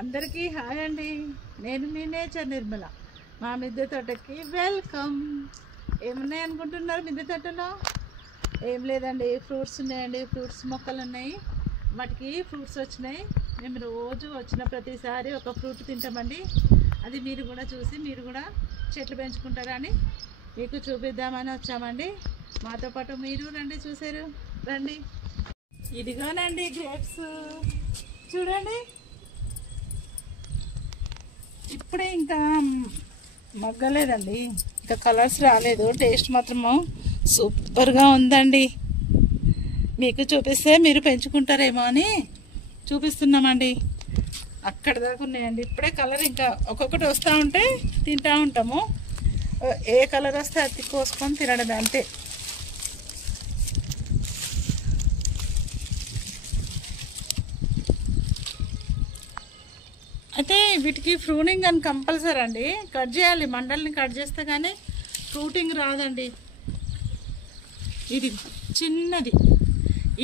అందరికీ హాయ్ అండి. నేను మీ నేచర్ నిర్మల. మా మిద్దె తోటకి వెల్కమ్. ఏమున్నాయి అనుకుంటున్నారు మిద్దె తోటలో? ఏం లేదండి, ఫ్రూట్స్ ఉన్నాయండి. ఫ్రూట్స్ మొక్కలు ఉన్నాయి, వాటికి ఫ్రూట్స్ వచ్చినాయి. మేము రోజు వచ్చిన ప్రతిసారి ఒక ఫ్రూట్ తింటామండి. అది మీరు కూడా చూసి మీరు కూడా చెట్లు పెంచుకుంటారని మీకు చూపిద్దామని వచ్చామండి. మాతో పాటు మీరు రండి, చూసారు రండి. ఇదిగోనండి గ్రేప్స్ చూడండి. ఇప్పుడే ఇంకా మగ్గలేదండి, ఇంకా కలర్స్ రాలేదు. టేస్ట్ మాత్రము సూపర్గా ఉందండి. మీకు చూపిస్తే మీరు పెంచుకుంటారేమో అని చూపిస్తున్నామండి. అక్కడ దాకా ఉన్నాయండి. ఇప్పుడే కలర్ ఇంకా ఒక్కొక్కటి వస్తూ ఉంటే తింటూ ఉంటాము. ఏ కలర్ వస్తే అది కోసుకొని తినడమే అంతే. అయితే వీటికి ఫ్రూనింగ్ అని కంపల్సరీ అండి, కట్ చేయాలి. మండల్ని కట్ చేస్తే కానీ ఫ్రూటింగ్ రాదండి. ఇది చిన్నది,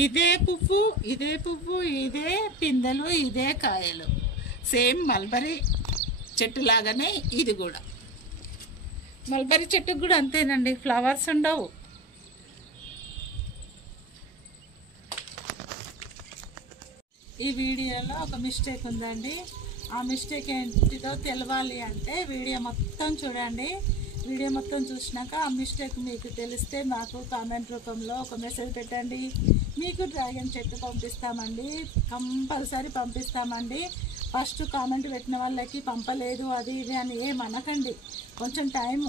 ఇదే పువ్వు, ఇదే పువ్వు, ఇదే పిందెలు, ఇదే కాయలు. సేమ్ మల్బరీ చెట్టు లాగానే ఇది కూడా. మల్బరీ చెట్టుకు కూడా అంతేనండి, ఫ్లవర్స్ ఉండవు. ఈ వీడియోలో ఒక మిస్టేక్ ఉందండి. ఆ మిస్టేక్ ఏంటిదో తెలవాలి అంటే వీడియో మొత్తం చూడండి. వీడియో మొత్తం చూసినాక ఆ మిస్టేక్ మీకు తెలిస్తే మాకు కామెంట్ రూపంలో ఒక మెసేజ్ పెట్టండి. మీకు డ్రాగన్ చెట్టు పంపిస్తామండి, కంపల్సరీ పంపిస్తామండి. ఫస్ట్ కామెంట్ పెట్టిన వాళ్ళకి పంపలేదు అది ఇది అని ఏమనకండి. కొంచెం టైం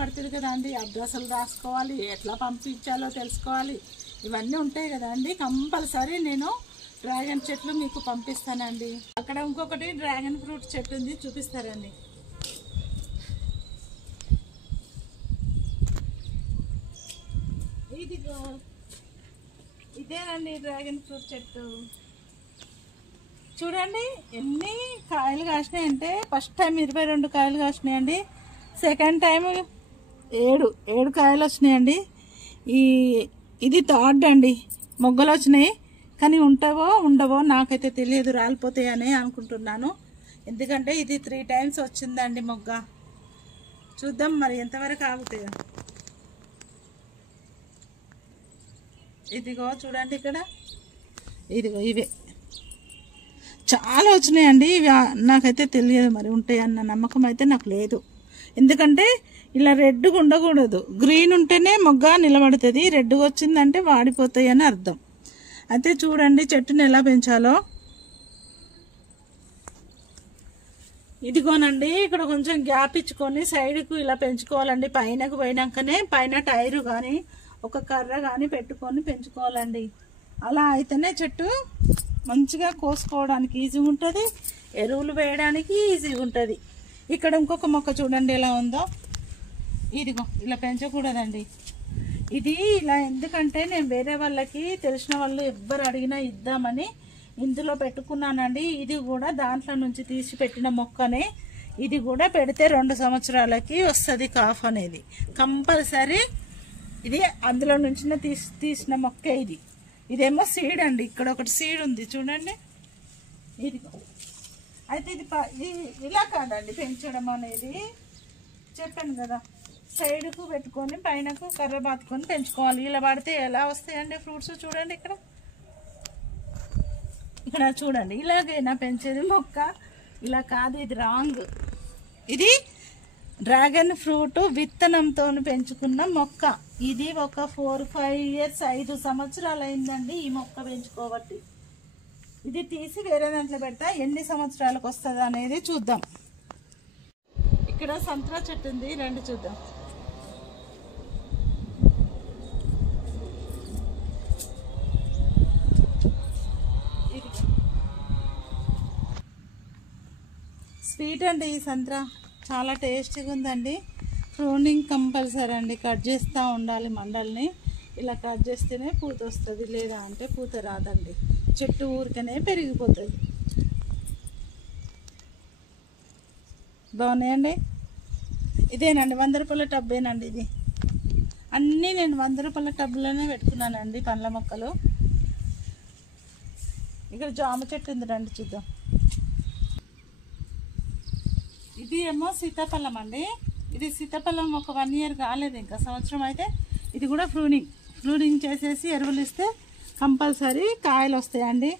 పడుతుంది కదా అండి. అడ్రస్లు రాసుకోవాలి, ఎట్లా పంపించాలో తెలుసుకోవాలి, ఇవన్నీ ఉంటాయి కదా అండి. కంపల్సరీ నేను డ్రాగన్ చెట్లు మీకు పంపిస్తానండి. అక్కడ ఇంకొకటి డ్రాగన్ ఫ్రూట్ చెట్టు ఉంది, చూపిస్తారండి. ఇదిగో ఇదేనండి డ్రాగన్ ఫ్రూట్ చెట్టు. చూడండి ఎన్ని కాయలు కాసినాయంటే, ఫస్ట్ టైం 22 కాయలు కాసినాయండి. సెకండ్ టైం 7 కాయలు వచ్చినాయండి. ఇది థర్డ్ అండి. మొగ్గలు వచ్చినాయి, కానీ ఉంటావో ఉండవో నాకైతే తెలియదు. రాలిపోతాయని అనుకుంటున్నాను, ఎందుకంటే ఇది 3 టైమ్స్ వచ్చిందండి మొగ్గ. చూద్దాం మరి ఎంతవరకు ఆగుతాయో. ఇదిగో చూడండి ఇక్కడ, ఇదిగో ఇవే చాలా వచ్చినాయండి. ఇవి నాకైతే తెలియదు, మరి ఉంటాయన్న నమ్మకం అయితే నాకు లేదు. ఎందుకంటే ఇలా రెడ్గా ఉండకూడదు, గ్రీన్ ఉంటేనే మొగ్గ నిలబడుతుంది. రెడ్గా వచ్చిందంటే వాడిపోతాయి అని అర్థం. అయితే చూడండి చెట్టుని ఎలా పెంచాలో. ఇదిగోనండి, ఇక్కడ కొంచెం గ్యాప్ ఇచ్చుకొని సైడ్కు ఇలా పెంచుకోవాలండి. పైనకు పోయినాకనే పైన టైరు కానీ ఒక కర్ర కానీ పెట్టుకొని పెంచుకోవాలండి. అలా అయితేనే చెట్టు మంచిగా కోసుకోవడానికి ఈజీగా ఉంటుంది, ఎరువులు వేయడానికి ఈజీగా ఉంటుంది. ఇక్కడ ఇంకొక మొక్క చూడండి ఎలా ఉందో. ఇదిగో ఇలా పెంచకూడదండి. ఇది ఇలా ఎందుకంటే నేను వేరే వాళ్ళకి తెలిసిన వాళ్ళు ఎవ్వరు అడిగినా ఇద్దామని ఇందులో పెట్టుకున్నానండి. ఇది కూడా దాంట్లో నుంచి తీసి పెట్టిన మొక్కనే. ఇది కూడా పెడితే 2 సంవత్సరాలకి వస్తుంది కాఫ్ అనేది కంపల్సరీ. ఇది అందులో నుంచి తీసిన మొక్కే ఇది. ఇదేమో సీడ్ అండి. ఇక్కడ ఒకటి సీడ్ ఉంది చూడండి. ఇదిగో అయితే ఇది ఇలా కాదండి పెంచడం అనేది, చెప్పాను కదా. సైడ్కు పెట్టుకొని పైనకు కర్ర బాతుకొని పెంచుకోవాలి. ఇలా పడితే ఎలా వస్తాయండి ఫ్రూట్స్? చూడండి ఇక్కడ చూడండి. ఇలాగైనా పెంచేది మొక్క, ఇలా కాదు, ఇది రాంగ్. ఇది డ్రాగన్ ఫ్రూట్ విత్తనంతో పెంచుకున్న మొక్క. ఇది ఒక 4-5 ఇయర్స్ 5 సంవత్సరాలు అయిందండి ఈ మొక్క పెంచుకోబట్టి. ఇది తీసి వేరే దాంట్లో పెడతా ఎన్ని సంవత్సరాలకు వస్తుంది అనేది చూద్దాం. ఇక్కడ సంత్రా చెట్టు ఉంది, రండి చూద్దాం. స్వీట్ అండి ఈ సంత్రా, చాలా టేస్టీగా ఉందండి. ప్రూనింగ్ కంపల్సరీ అండి, కట్ చేస్తూ ఉండాలి మండల్ని. ఇలా కట్ చేస్తేనే పూత వస్తుంది, లేదా అంటే పూత రాదండి. చెట్టు ఊరికనే పెరిగిపోతుంది. బాగున్నాయండి. ఇదేనండి 100 రూపాయల టబ్బేనండి ఇది. అన్నీ నేను 100 రూపాయల టబ్లోనే పెట్టుకున్నానండి పండ్ల మొక్కలు. ఇక్కడ జామ చెట్టు ఉంది, రండి చూద్దాం. ఇది ఏమో సీతాఫలం అండి. ఇది సీతాఫలం ఒక 1 ఇయర్ కాలేదు, ఇంకా సంవత్సరం అయితే. ఇది కూడా ఫ్రూనింగ్ చేసేసి ఎరువులు ఇస్తే కంపల్సరీ కాయలు వస్తాయండి.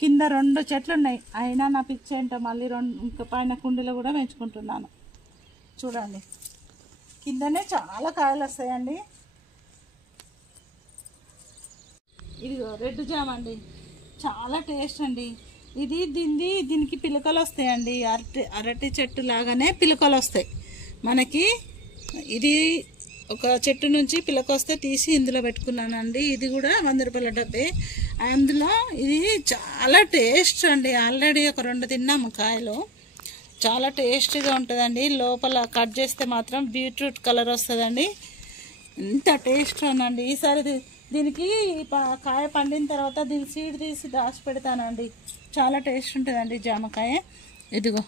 కింద 2 చెట్లు ఉన్నాయి, అయినా నా పిచ్చి ఏంటో మళ్ళీ 2 ఇంకా పైన కుండీలో కూడా పెంచుకుంటున్నాను. చూడండి కిందనే చాలా కాయలు వస్తాయండి. ఇది రెడ్ జామ్ అండి, చాలా టేస్ట్ అండి. ఇది దీనికి పిలకలు వస్తాయండి. అరటి చెట్టు లాగానే పిలకలు వస్తాయి మనకి. ఇది ఒక చెట్టు నుంచి పిలక వస్తే తీసి ఇందులో పెట్టుకున్నానండి. ఇది కూడా 100 రూపాయల డబ్బే. అందులో ఇది చాలా టేస్ట్ అండి. ఆల్రెడీ ఒక 2 తిన్నాము కాయలు. చాలా టేస్టీగా ఉంటుందండి. లోపల కట్ చేస్తే మాత్రం బీట్రూట్ కలర్ వస్తుందండి. ఎంత టేస్ట్ అనండి. ఈసారి దీనికి కాయ పండిన తర్వాత దీని సీడ్ తీసి దాచి పెడతానండి. చాలా టేస్ట్ ఉంటుందండి జామకాయ. ఇదిగో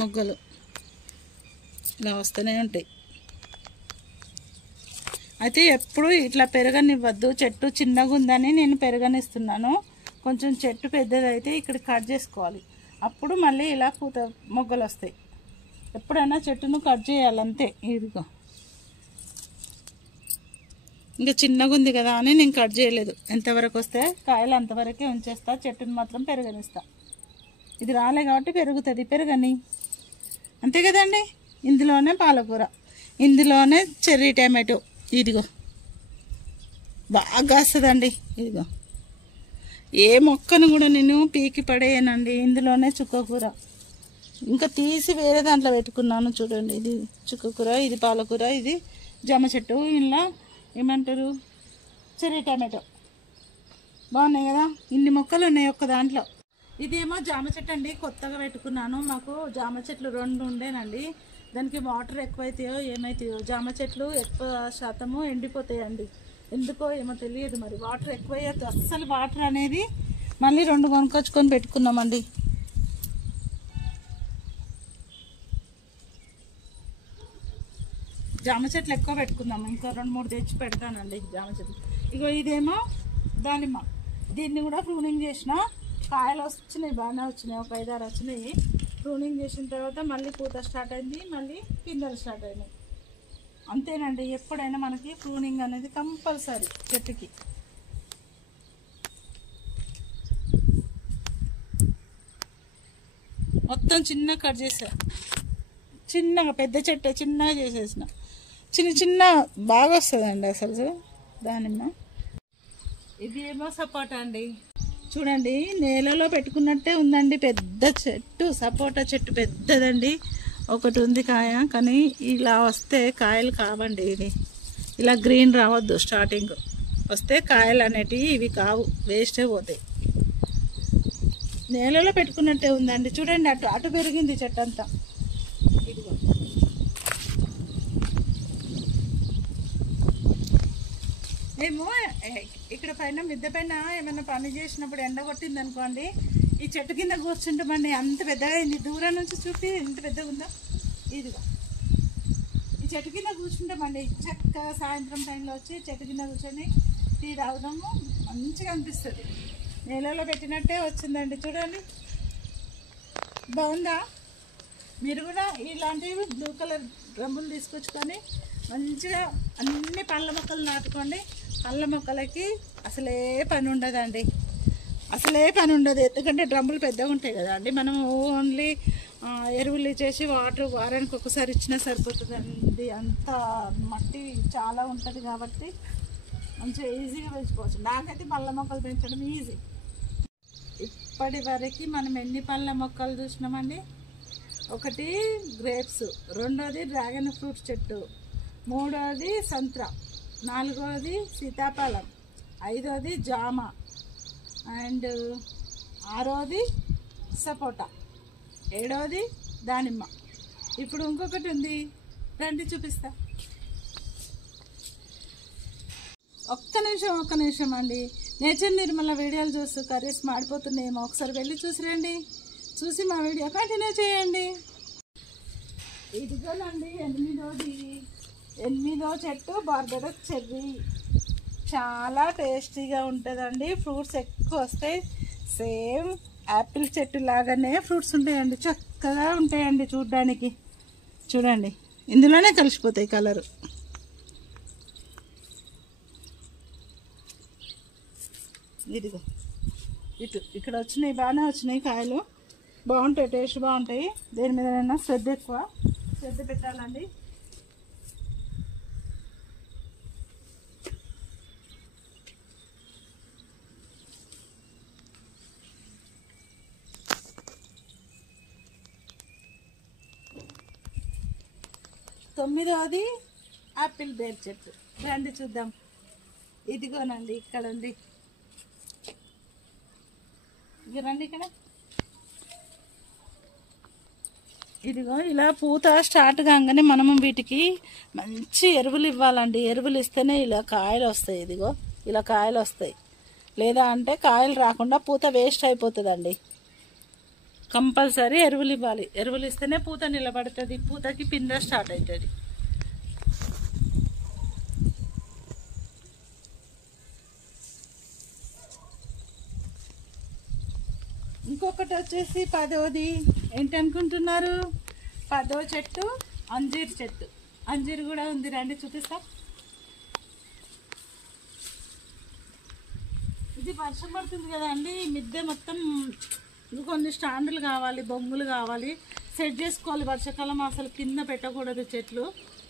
మొగ్గలు ఇలా వస్తూనే ఉంటాయి. అయితే ఎప్పుడు ఇట్లా పెరగనివ్వద్దు. చెట్టు చిన్నగా ఉందని నేను పెరగనిస్తున్నాను. కొంచెం చెట్టు పెద్దదైతే ఇక్కడ కట్ చేసుకోవాలి, అప్పుడు మళ్ళీ ఇలా పూత మొగ్గలు వస్తాయి. ఎప్పుడైనా చెట్టును కట్ చేయాలంతే. ఇదిగో ఇంకా చిన్నగా ఉంది కదా అని నేను కట్ చేయలేదు. ఎంతవరకు వస్తే కాయలు అంతవరకే ఉంచేస్తా, చెట్టును మాత్రం పెరగనిస్తా. ఇది రాలే కాబట్టి పెరుగుతుంది, పెరగని అంతే కదండి. ఇందులోనే పాలకూర, ఇందులోనే చెర్రీ టమాటో. ఇదిగో బాగా వస్తుందండి. ఇదిగో ఏ మొక్కను కూడా నేను పీకి పడేయనండి. ఇందులోనే చుక్కకూర ఇంకా తీసి వేరే దాంట్లో పెట్టుకున్నాను. చూడండి ఇది చుక్కకూర, ఇది పాలకూర, ఇది జామ చెట్టు, ఇలా ఏమంటారు చెర్రీ టమాటో. బాగున్నాయి కదా, ఇన్ని మొక్కలు ఉన్నాయి ఒక్క దాంట్లో. ఇదేమో జామ చెట్టు అండి, కొత్తగా పెట్టుకున్నాను. మాకు జామ చెట్లు 2 ఉండేనండి. దానికి వాటర్ ఎక్కువైతాయో ఏమైతాయో, జామ చెట్లు ఎక్కువ శాతము ఎండిపోతాయండి. ఎందుకో ఏమో తెలియదు మరి. వాటర్ ఎక్కువయ్యేది అస్సలు. వాటర్ అనేది మళ్ళీ 2 కొనుక్కొచ్చుకొని పెట్టుకున్నామండి. జామ చెట్లు ఎక్కువ పెట్టుకున్నాము, ఇంకా 2-3 తెచ్చి పెడతానండి జామ చెట్లు. ఇగో ఇదేమో దానిమ్మ, దీన్ని కూడా ప్రూనింగ్ చేసిన. కాయలు వచ్చినాయి, బాగానే వచ్చినాయి, ఒక 5-6 వచ్చినాయి. ప్రూనింగ్ చేసిన తర్వాత మళ్ళీ పూత స్టార్ట్ అయింది, మళ్ళీ పిందెలు స్టార్ట్ అయినాయి. అంతేనండి, ఎప్పుడైనా మనకి ప్రూనింగ్ అనేది కంపల్సరీ చెట్టుకి. మొత్తం చిన్నగా కట్ చేసా, చిన్నగా. పెద్ద చెట్టు చిన్నగా చేసేసిన. చిన్న బాగా వస్తుందండి అసలు దానిమ్మ. ఇది ఏమో సపోటా అండి. చూడండి నేలలో పెట్టుకున్నట్టే ఉందండి. పెద్ద చెట్టు, సపోటా చెట్టు పెద్దదండి. ఒకటి ఉంది కాయ, కానీ ఇలా వస్తే కాయలు కావండి. ఇది ఇలా గ్రీన్ రావద్దు. స్టార్టింగ్ వస్తే కాయలు అనేటివి ఇవి కావు, వేస్టే పోతాయి. నేలలో పెట్టుకున్నట్టే ఉందండి. చూడండి అటు పెరిగింది చెట్టు అంతా. ఇదిగో మేము ఇక్కడ పైన మిద్దె పైన ఏమైనా పని చేసినప్పుడు ఎండ కొట్టింది అనుకోండి, ఈ చెట్టు కింద కూర్చుంటామండి. అంత పెద్దగా అయింది. దూరం నుంచి చూపి ఎంత పెద్దగా ఉందో. ఇదిగో ఈ చెట్టు కింద కూర్చుంటామండి. చక్కగా సాయంత్రం టైంలో వచ్చి చెట్టు కింద కూర్చొని టీ తాగుదాము, మంచిగా అనిపిస్తుంది. నేలలో పెట్టినట్టే వచ్చిందండి. చూడండి బాగుందా? మీరు కూడా ఇలాంటివి బ్లూ కలర్ డ్రమ్ములు తీసుకొచ్చుకొని మంచిగా అన్ని పండ్ల మొక్కలు నాటుకోండి. పండ్ల మొక్కలకి అసలే పని ఉండదండి, అసలే పని ఉండదు. ఎందుకంటే డ్రమ్ములు పెద్దగా ఉంటాయి కదా అండి. మనం ఓన్లీ ఎరువులు ఇచ్చేసి వాటర్ వారానికి ఒకసారి ఇచ్చినా సరిపోతుందండి. అంత మట్టి చాలా ఉంటుంది కాబట్టి మంచిగా ఈజీగా పెంచుకోవచ్చు. నాకైతే పళ్ళ మొక్కలు పెంచడం ఈజీ. ఇప్పటి వరకు మనం ఎన్ని పళ్ళ మొక్కలు చూసినామండి? ఒకటి గ్రేప్స్, రెండోది డ్రాగన్ ఫ్రూట్ చెట్టు, మూడోది సంత్రా, నాలుగోది సీతాఫలం, ఐదోది జామ, అండ్ ఆరోది సపోటా, ఏడోది దానిమ్మ. ఇప్పుడు ఇంకొకటి ఉంది, రండి చూపిస్తా. ఒక్క నిమిషం అండి. నేచర్ నిర్మల వీడియోలు చూస్తూ కర్రీస్ మాడిపోతున్నాయేమో ఒకసారి వెళ్ళి చూసిరండి. చూసి మా వీడియో కంటిన్యూ చేయండి. ఇదిగోనండి 8వ చెట్టు బార్బడోస్ చెర్రీ. చాలా టేస్టీగా ఉంటుందండి. ఫ్రూట్స్ ఎక్కువ వస్తాయి. సేమ్ యాపిల్ చెట్టు లాగానే ఫ్రూట్స్ ఉంటాయండి. చక్కగా ఉంటాయండి చూడ్డానికి. చూడండి ఇందులోనే కలిసిపోతాయి కలరు. ఇదిగో ఇక్కడ వచ్చినాయి, బాగానే వచ్చినాయి కాయలు, బాగుంటాయి, టేస్ట్ బాగుంటాయి. దేని మీదైనా శ్రద్ధ పెట్టాలండి. తొమ్మిదవది ఆపిల్ బేర్ చెట్టు. రండి చూద్దాం. ఇదిగోనండి ఇక్కడ ఉంది. రండి ఇక్కడ. ఇదిగో ఇలా పూత స్టార్ట్ కాగానే మనము వీటికి మంచి ఎరువులు ఇవ్వాలండి. ఎరువులు ఇస్తేనే ఇలా కాయలు వస్తాయి. ఇదిగో ఇలా కాయలు వస్తాయి. లేదా అంటే కాయలు రాకుండా పూత వేస్ట్ అయిపోతుందండి. కంపల్సరీ ఎరువులు ఇవ్వాలి. ఎరువులు ఇస్తేనే పూత నిలబడుతుంది, పూతకి పిందె స్టార్ట్ అవుతుంది. ఇంకొకటి వచ్చేసి 10వది ఏంటి అనుకుంటున్నారు? 10వ చెట్టు అంజీర్ చెట్టు. అంజీర్ కూడా ఉంది, రండి చూపిస్తా. ఇది వర్షం పడుతుంది కదా అండి, మిద్దె మొత్తం కొన్ని స్టాండ్లు కావాలి, బొంగులు కావాలి, సెట్ చేసుకోవాలి. వర్షాకాలం అసలు కింద పెట్టకూడదు, చెట్లు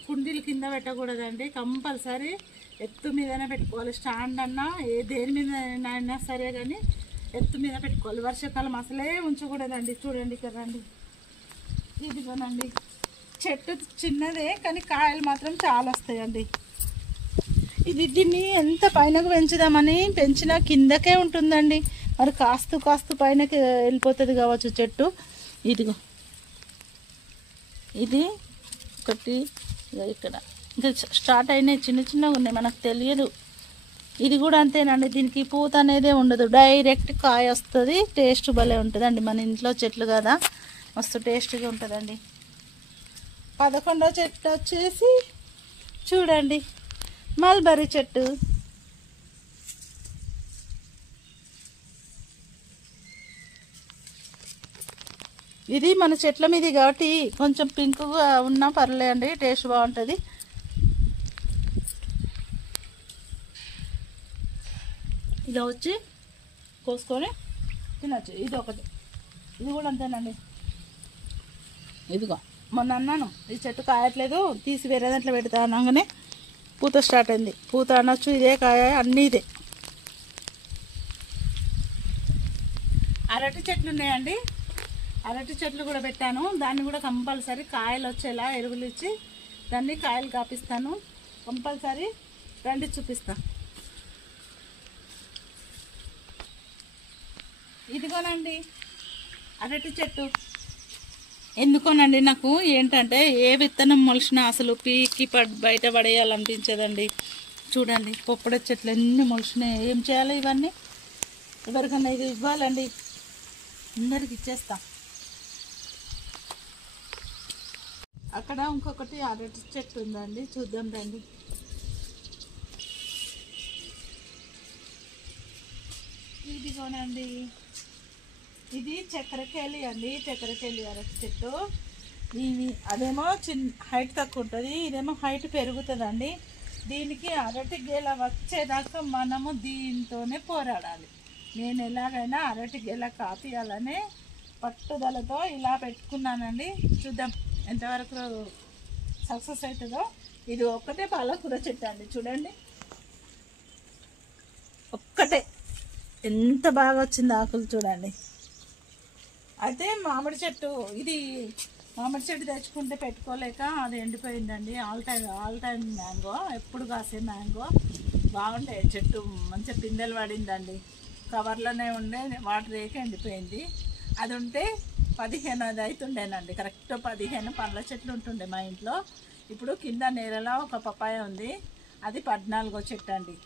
కుండీలు కింద పెట్టకూడదండి. కంపల్సరీ ఎత్తు మీదనే పెట్టుకోవాలి. స్టాండ్ అన్నా దేని మీద అయినా సరే కానీ ఎత్తు మీద పెట్టుకోవాలి. వర్షాకాలం అసలే ఉంచకూడదండి. చూడండి ఇక్కడ రండి. ఇదిగోనండి చెట్టు చిన్నదే కానీ కాయలు మాత్రం చాలా వస్తాయండి. దీన్ని ఎంత పైనకు పెంచుదామని పెంచినా కిందకే ఉంటుందండి. మరి కాస్తూ పైనకి వెళ్ళిపోతుంది కావచ్చు చెట్టు. ఇదిగో ఇది ఒకటి, ఇక్కడ ఇంకా స్టార్ట్ అయినాయి, చిన్నగా ఉన్నాయి, మనకు తెలియదు. ఇది కూడా అంతేనండి, దీనికి పూత అనేదే ఉండదు, డైరెక్ట్ కాయ వస్తుంది. టేస్ట్ భలే ఉంటుందండి. మన ఇంట్లో చెట్లు కదా, మస్తు టేస్ట్గా ఉంటుందండి. 11వ చెట్టు వచ్చేసి చూడండి మల్బరీ చెట్టు. ఇది మన చెట్ల మీద కాబట్టి కొంచెం పింక్గా ఉన్నా పర్లేదండి, టేస్ట్ బాగుంటుంది. ఇలా వచ్చి కోసుకొని తినచ్చు. ఇది ఒకటి, ఇది కూడా అంతేనండి. ఇదిగో మొన్న అన్నాను ఈ చెట్టు కాయట్లేదు, తీసి వేరే దాంట్లో పెడతా అనగానే పూత స్టార్ట్ అయింది. పూత అనొచ్చు, ఇదే కాయ, అన్నీ ఇదే. అరటి చెట్లు ఉన్నాయండి, అరటి చెట్లు కూడా పెట్టాను. దాన్ని కూడా కంపల్సరీ కాయలు వచ్చేలా ఎరువులు ఇచ్చి దాన్ని కాయలు కాపిస్తాను. కంపల్సరీ రండి చూపిస్తా. ఇదిగోనండి అరటి చెట్టు. ఎందుకోనండి నాకు ఏంటంటే ఏ విత్తనం మొలిచినా అసలు పీకి బయట పడేయాలనిపించదండి. చూడండి పొప్పడ చెట్లు ఎన్ని మొలిచినాయి. ఏం చేయాలి ఇవన్నీ? ఎవరికన్నా ఇది ఇవ్వాలండి, అందరికి ఇచ్చేస్తా. అక్కడ ఇంకొకటి అరటి చెట్టు ఉందండి, చూద్దాం రండి. ఇదిగోనండి ఇది చక్కెరకేళి అండి, చక్కెరకేళి అరటి చెట్టు. ఇది అదేమో హైట్ తక్కువ ఉంటుంది, ఇదేమో హైట్ పెరుగుతుందండి. దీనికి అరటి గెల వచ్చేదాకా మనము దీంతోనే పోరాడాలి. నేను ఎలాగైనా అరటి గెల కాపియాలనే పట్టుదలతో ఇలా పెట్టుకున్నానండి. చూద్దాం ఎంతవరకు సక్సెస్ అవుతుందో. ఇది ఒక్కటే పాలకూర చెట్టు అండి, చూడండి ఒక్కటే, ఎంత బాగా వచ్చింది ఆకులు చూడండి. అయితే మామిడి చెట్టు, ఇది మామిడి చెట్టు తెచ్చుకుంటే పెట్టుకోలేక అది ఎండిపోయిందండి. ఆల్ టైమ్ మ్యాంగో, ఎప్పుడు కాసే మ్యాంగో, బాగుంటాయి చెట్టు, మంచిగా పిందెలు పడిందండి. కవర్లోనే ఉండే, వాటర్ వేయక ఎండిపోయింది. అది ఉంటే 15 అవుతుండేనండి, కరెక్ట్ 15 పండ్ల చెట్లు ఉంటుండే మా ఇంట్లో. ఇప్పుడు కింద నేలలో ఒక పపాయ ఉంది, అది 14వ చెట్టు అండి.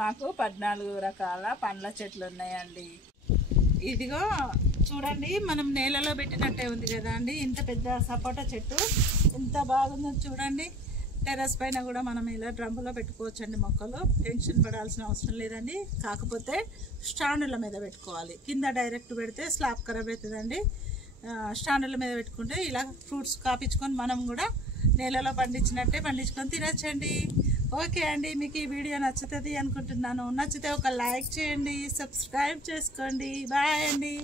మాకు 14 రకాల పండ్ల చెట్లు ఉన్నాయండి. ఇదిగో చూడండి, మనం నేలలో పెట్టినట్టే ఉంది కదా అండి. ఇంత పెద్ద సపోటా చెట్టు ఎంత బాగుందో చూడండి. టెర్రస్ పైన కూడా మనం ఇలా డ్రమ్ములో పెట్టుకోవచ్చండి మొక్కలు, టెన్షన్ పడాల్సిన అవసరం లేదండి. కాకపోతే స్టాండ్ల మీద పెట్టుకోవాలి, కింద డైరెక్ట్ పెడితే స్లాబ్ ఖరాబ్ అవుతుందండి. స్టాండర్ల మీద పెట్టుకుంటే ఇలా ఫ్రూట్స్ కాపించుకొని మనం కూడా నేలలో పండించినట్టే పండించుకొని తినచ్చండి. ఓకే అండి, మీకు ఈ వీడియో నచ్చుతుంది అనుకుంటున్నాను. నచ్చితే ఒక లైక్ చేయండి, సబ్స్క్రైబ్ చేసుకోండి. బాయ్ అండి.